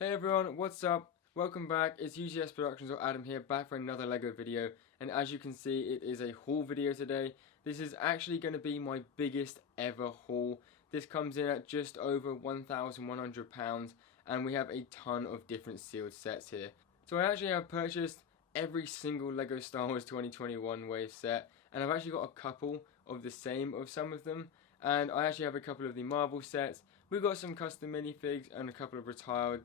Hey everyone, what's up? Welcome back. It's UCS Productions or Adam here, back for another LEGO video. And as you can see, it is a haul video today. This is actually going to be my biggest ever haul. This comes in at just over £1,100 and we have a ton of different sealed sets here. So I actually have purchased every single LEGO Star Wars 2021 wave set, and I've actually got a couple of the same of some of them. And I actually have a couple of the Marvel sets. We've got some custom minifigs and a couple of retired,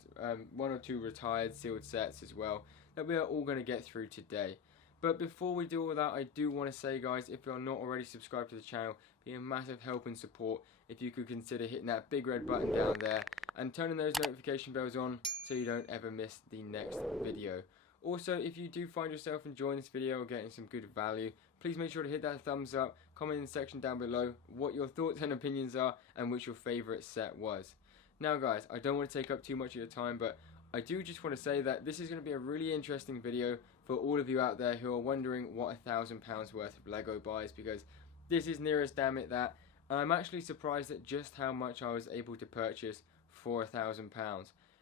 one or two retired sealed sets as well that we are all going to get through today. But before we do all that, I do want to say, guys, if you're not already subscribed to the channel, be a massive help and support if you could consider hitting that big red button down there and turning those notification bells on so you don't ever miss the next video. Also, if you do find yourself enjoying this video or getting some good value, please make sure to hit that thumbs up, comment in the section down below what your thoughts and opinions are and which your favourite set was. Now guys, I don't want to take up too much of your time, but I do just want to say that this is going to be a really interesting video for all of you out there who are wondering what £1,000 worth of LEGO buys, because this is near as damn it that, and I'm actually surprised at just how much I was able to purchase for £1,000.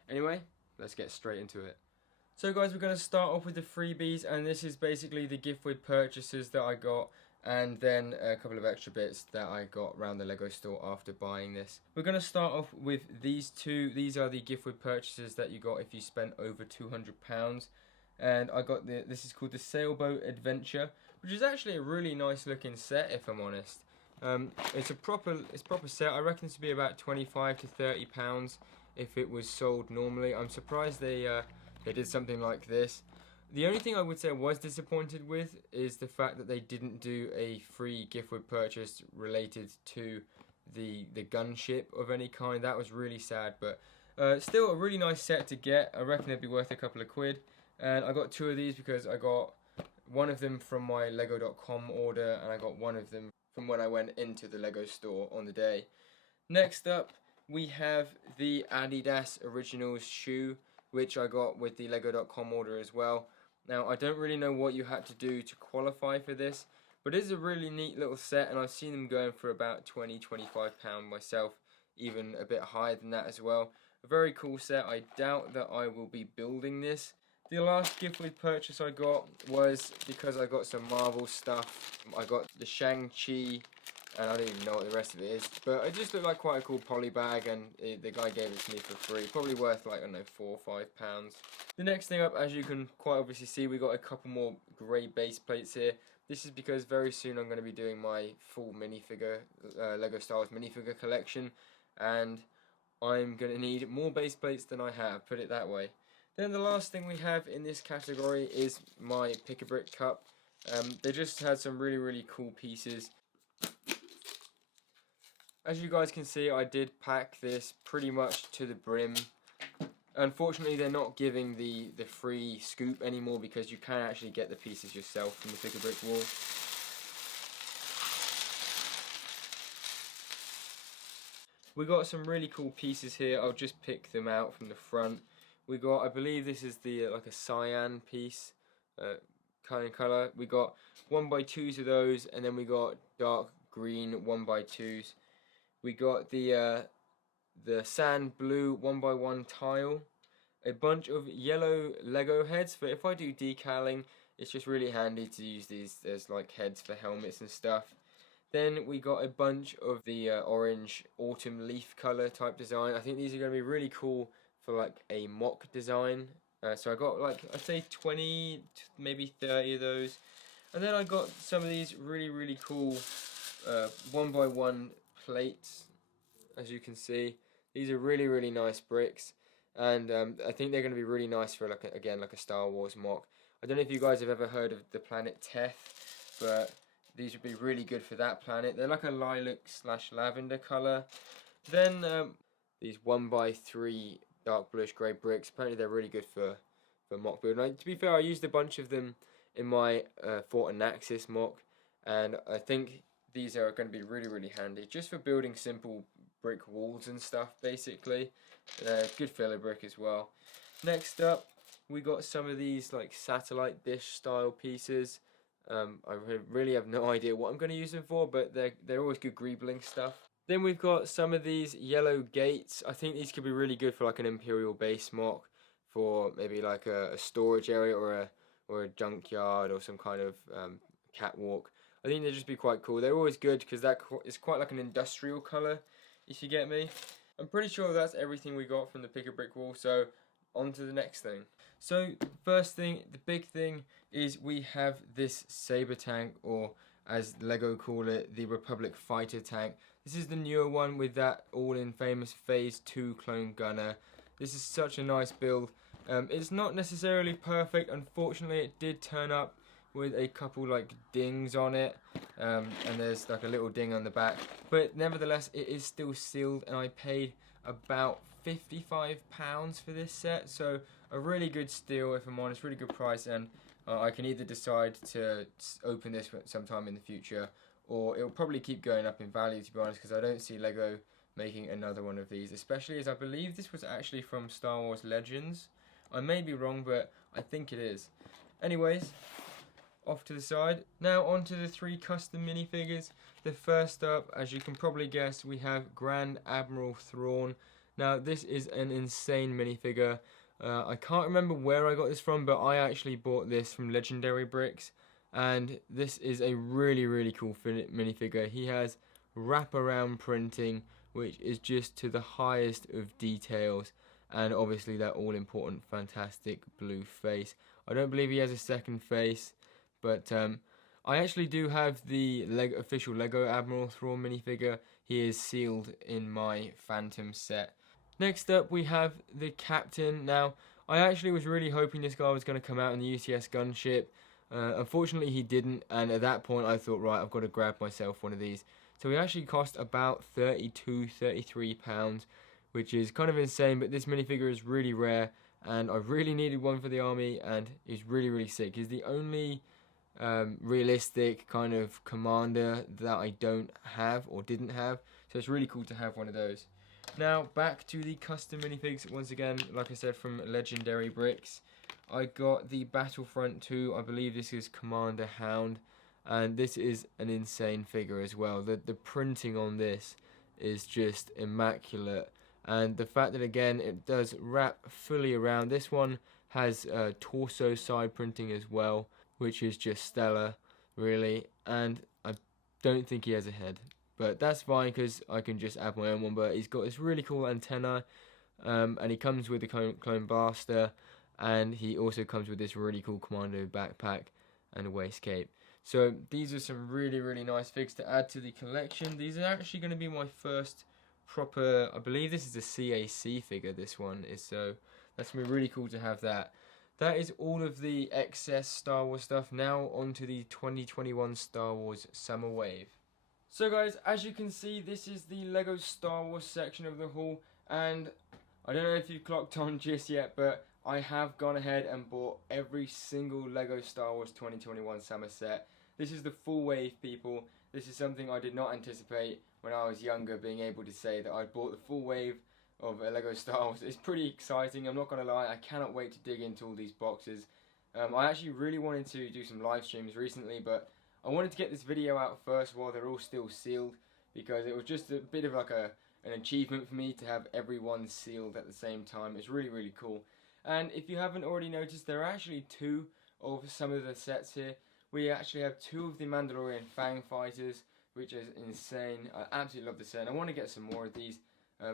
Anyway, let's get straight into it. So guys, we're going to start off with the freebies, and this is basically the gift with purchases that I got, and then a couple of extra bits that I got around the LEGO store after buying this. We're going to start off with these two. These are the gift with purchases that you got if you spent over £200. And I got this is called the Sailboat Adventure, which is actually a really nice looking set, if I'm honest. It's proper set. I reckon this would be about £25 to £30 if it was sold normally. I'm surprised they did something like this. The only thing I would say I was disappointed with is the fact that they didn't do a free gift with purchase related to the gunship of any kind. That was really sad, but still a really nice set to get. I reckon it'd be worth a couple of quid. And I got two of these because I got one of them from my lego.com order, and I got one of them from when I went into the LEGO store on the day. Next up, we have the Adidas Originals shoe, which I got with the lego.com order as well. Now, I don't really know what you had to do to qualify for this, but it is a really neat little set, and I've seen them going for about £20–25 myself, even a bit higher than that as well. A very cool set. I doubt that I will be building this. The last gift with purchase I got was because I got some Marvel stuff. I got the Shang-Chi, and I don't even know what the rest of it is, but it just looked like quite a cool poly bag, and the guy gave it to me for free. Probably worth like, I don't know, £4 or £5. The next thing up, as you can quite obviously see, we got a couple more grey base plates here. This is because very soon I'm going to be doing my full minifigure, LEGO Star Wars minifigure collection, and I'm going to need more base plates than I have, put it that way. Then the last thing we have in this category is my Pick-a-Brick cup. They just had some really cool pieces. As you guys can see, I did pack this pretty much to the brim. Unfortunately, they're not giving the free scoop anymore because you can actually get the pieces yourself from the Pick-a-Brick wall. We got some really cool pieces here. I'll just pick them out from the front. We got, I believe this is the like a cyan piece, kind of color. We got 1x2s of those, and then we got dark green 1x2s. We got the sand blue 1x1 tile, a bunch of yellow Lego heads for if I do decaling. It's just really handy to use these as like heads for helmets and stuff. Then we got a bunch of the orange autumn leaf color type design. I think these are going to be really cool for like a mock design. So I got like, I'd say 20, maybe 30 of those. And then I got some of these really cool 1x1 plates. As you can see, these are really nice bricks, and I think they're going to be really nice for like like a Star Wars mock. I don't know if you guys have ever heard of the planet Teth, but these would be really good for that planet. They're like a lilac/lavender color. Then these 1x3 dark bluish grey bricks. Apparently they're really good for mock build. And to be fair, I used a bunch of them in my Fort Anaxis mock, and I think these are going to be really handy just for building simple brick walls and stuff, basically. Good filler brick as well. Next up, we got some of these like satellite dish style pieces. I really have no idea what I'm going to use them for, but they're always good greebling stuff. Then we've got some of these yellow gates. I think these could be really good for like an Imperial base mock, for maybe like a storage area or a junkyard or some kind of catwalk. I think they'd just be quite cool. They're always good because that is quite like an industrial colour, if you get me. I'm pretty sure that's everything we got from the Pick a Brick wall, so on to the next thing. So first thing, the big thing, is we have this Saber tank, or as Lego call it, the Republic Fighter tank. This is the newer one with that all-in famous Phase 2 clone gunner. This is such a nice build. It's not necessarily perfect. Unfortunately, it did turn up with a couple like dings on it, and there's like a little ding on the back. But nevertheless, it is still sealed, and I paid about £55 for this set. So a really good steal, if I'm honest, really good price, and I can either decide to open this sometime in the future, or it'll probably keep going up in value, to be honest, because I don't see Lego making another one of these, especially as I believe this was actually from Star Wars Legends. I may be wrong, but I think it is. Anyways, off to the side. Now on to the 3 custom minifigures. The first up, as you can probably guess, we have Grand Admiral Thrawn. Now this is an insane minifigure. I can't remember where I got this from, but I actually bought this from Legendary Bricks, and this is a really cool minifigure. He has wraparound printing, which is just to the highest of details, and obviously that all important fantastic blue face. I don't believe he has a second face, but I actually do have the official Lego Admiral Thrawn minifigure. He is sealed in my Phantom set. Next up, we have the Captain. Now, I actually was really hoping this guy was going to come out in the UCS gunship. Unfortunately, he didn't, and at that point, I thought, right, I've got to grab myself one of these. So he actually cost about £33, which is kind of insane, but this minifigure is really rare, and I really needed one for the army, and he's really sick. He's the only realistic kind of commander that I don't have or didn't have, so it's really cool to have one of those. Now back to the custom minifigs once again, like I said, from Legendary Bricks. I got the Battlefront 2, I believe this is Commander Hound, and this is an insane figure as well. The printing on this is just immaculate, and the fact that again it does wrap fully around. This one has torso side printing as well, which is just stellar really, and I don't think he has a head, but that's fine because I can just add my own one. But he's got this really cool antenna, and he comes with the clone blaster, and he also comes with this really cool commando backpack and a waist cape. So these are some really nice figs to add to the collection. These are actually going to be my first proper, I believe this is a CAC figure, this one is, so that's going to be really cool to have that. That is all of the excess Star Wars stuff. Now onto the 2021 Star Wars Summer Wave. So guys, as you can see, this is the Lego Star Wars section of the haul, and I don't know if you've clocked on just yet, but I have gone ahead and bought every single Lego Star Wars 2021 Summer set. This is the full wave, people. This is something I did not anticipate when I was younger, being able to say that I bought the full wave of Lego Star Wars. It's pretty exciting, I'm not going to lie. I cannot wait to dig into all these boxes. I actually really wanted to do some live streams recently, but I wanted to get this video out first while they're all still sealed, because it was just a bit of like an achievement for me to have everyone sealed at the same time. It's really cool. And if you haven't already noticed, there are actually 2 of some of the sets here. We actually have 2 of the Mandalorian Fang Fighters, which is insane. I absolutely love the set, and I want to get some more of these,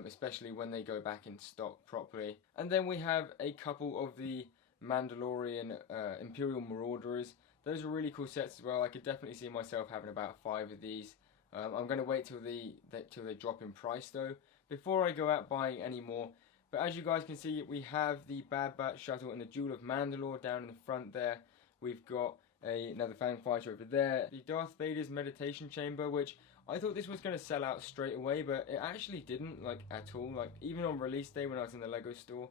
especially when they go back in stock properly. And then we have a couple of the Mandalorian Imperial Marauders. Those are really cool sets as well. I could definitely see myself having about 5 of these. I'm going to wait till they drop in price though, before I go out buying any more. But as you guys can see, we have the Bad Batch shuttle and the Jewel of Mandalore down in the front there. We've got another Fang Fighter over there. The Darth Vader's Meditation Chamber, which I thought this was going to sell out straight away, but it actually didn't, like, at all. Like, even on release day when I was in the Lego store,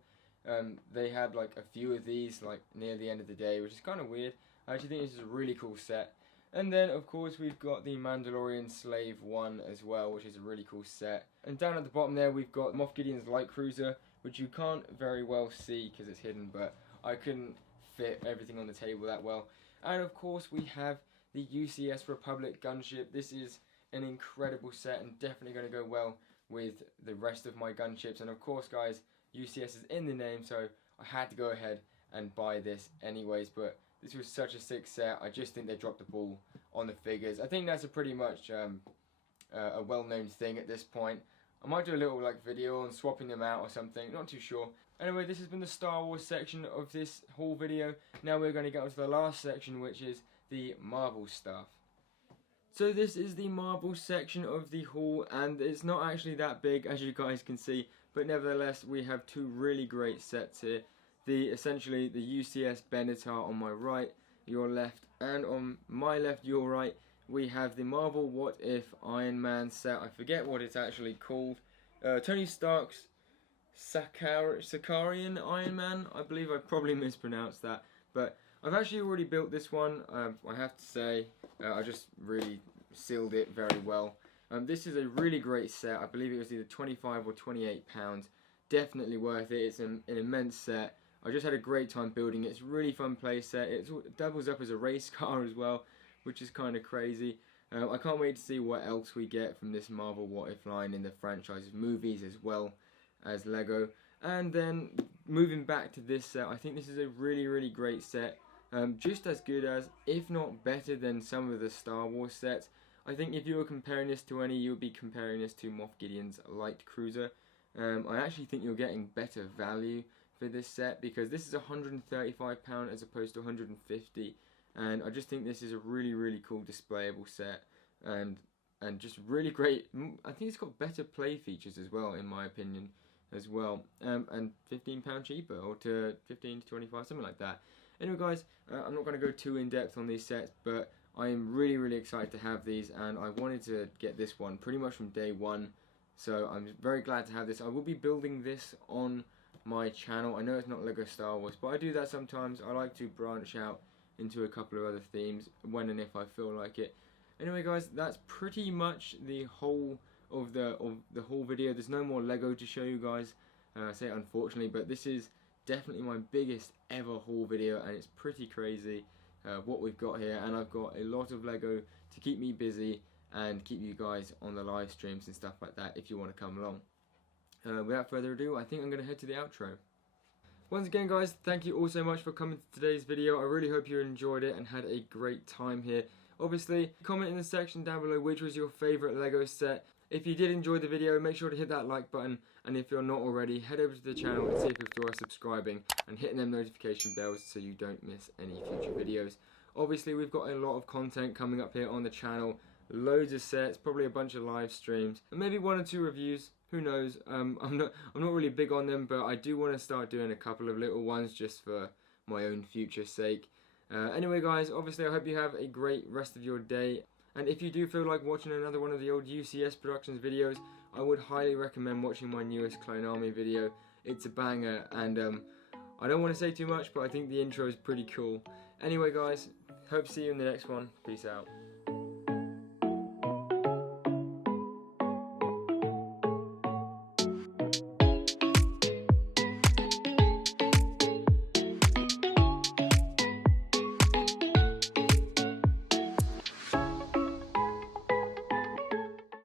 they had like a few of these like near the end of the day, which is kind of weird. I actually think this is a really cool set. And then of course we've got the Mandalorian Slave 1 as well, which is a really cool set. And down at the bottom there we've got Moff Gideon's Light Cruiser, which you can't very well see because it's hidden, but I couldn't fit everything on the table that well. And of course we have the UCS Republic gunship. This is an incredible set and definitely going to go well with the rest of my gunships. And of course, guys, UCS is in the name, so I had to go ahead and buy this anyways. But this was such a sick set. I just think they dropped the ball on the figures. I think that's a pretty much a well-known thing at this point. I might do a little like video on swapping them out or something, not too sure. Anyway, this has been the Star Wars section of this haul video. Now we're going to get on to the last section, which is the Marvel stuff. So this is the Marvel section of the haul, and it's not actually that big, as you guys can see, but nevertheless we have two really great sets here. Essentially the UCS Benatar on my right, your left, and on my left, your right, we have the Marvel What If Iron Man set. I forget what it's actually called. Tony Stark's Sakarian Iron Man. I believe I probably mispronounced that, but I've actually already built this one. I have to say, I just really sealed it very well. This is a really great set. I believe it was either 25 or 28 pounds. Definitely worth it. It's an immense set. I just had a great time building it. It's a really fun play set. It doubles up as a race car as well, which is kind of crazy. I can't wait to see what else we get from this Marvel What If line in the franchise movies as well as Lego. And then moving back to this set, I think this is a really, really great set. Just as good as, if not better than, some of the Star Wars sets. I think if you were comparing this to any, you would be comparing this to Moff Gideon's light cruiser. I actually think you're getting better value for this set because this is £135 as opposed to £150, and I just think this is a really, really cool displayable set, and just really great. I think it's got better play features as well, in my opinion, as well, and £15 cheaper, or to 15 to 25, something like that. Anyway, guys, I'm not going to go too in depth on these sets, but I am really, really excited to have these, and I wanted to get this one pretty much from day one, so I'm very glad to have this. I will be building this on my channel. I know it's not Lego Star Wars, but I do that sometimes. I like to branch out into a couple of other themes when and if I feel like it. Anyway, guys, that's pretty much the whole of the whole video. There's no more Lego to show you guys. I say it unfortunately, but this is definitely my biggest ever haul video, and it's pretty crazy what we've got here. And I've got a lot of Lego to keep me busy and keep you guys on the live streams and stuff like that if you want to come along. Without further ado, I think I'm going to head to the outro. Once again, guys, thank you all so much for coming to today's video. I really hope you enjoyed it and had a great time here. Obviously, comment in the section down below which was your favourite Lego set. If you did enjoy the video, make sure to hit that like button, and if you're not already, head over to the channel and see if you are subscribing and hitting them notification bells so you don't miss any future videos. Obviously, we've got a lot of content coming up here on the channel. Loads of sets, probably a bunch of live streams, and maybe 1 or 2 reviews. Who knows? I'm not really big on them, but I do want to start doing a couple of little ones just for my own future's sake. Anyway, guys, obviously I hope you have a great rest of your day, and if you do feel like watching another one of the old UCS Productions videos, I would highly recommend watching my newest Clone Army video. It's a banger, and I don't want to say too much, but I think the intro is pretty cool. Anyway, guys, hope to see you in the next one. Peace out.